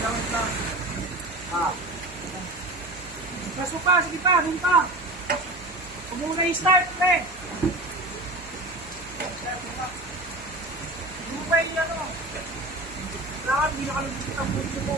Ilang lang. Ah. Pasok pa, sige pa, dun pa. Huwag muna i-start, pre. Hindi mo pa yung ano. Kailangan, hindi nakalagis ang puso mo.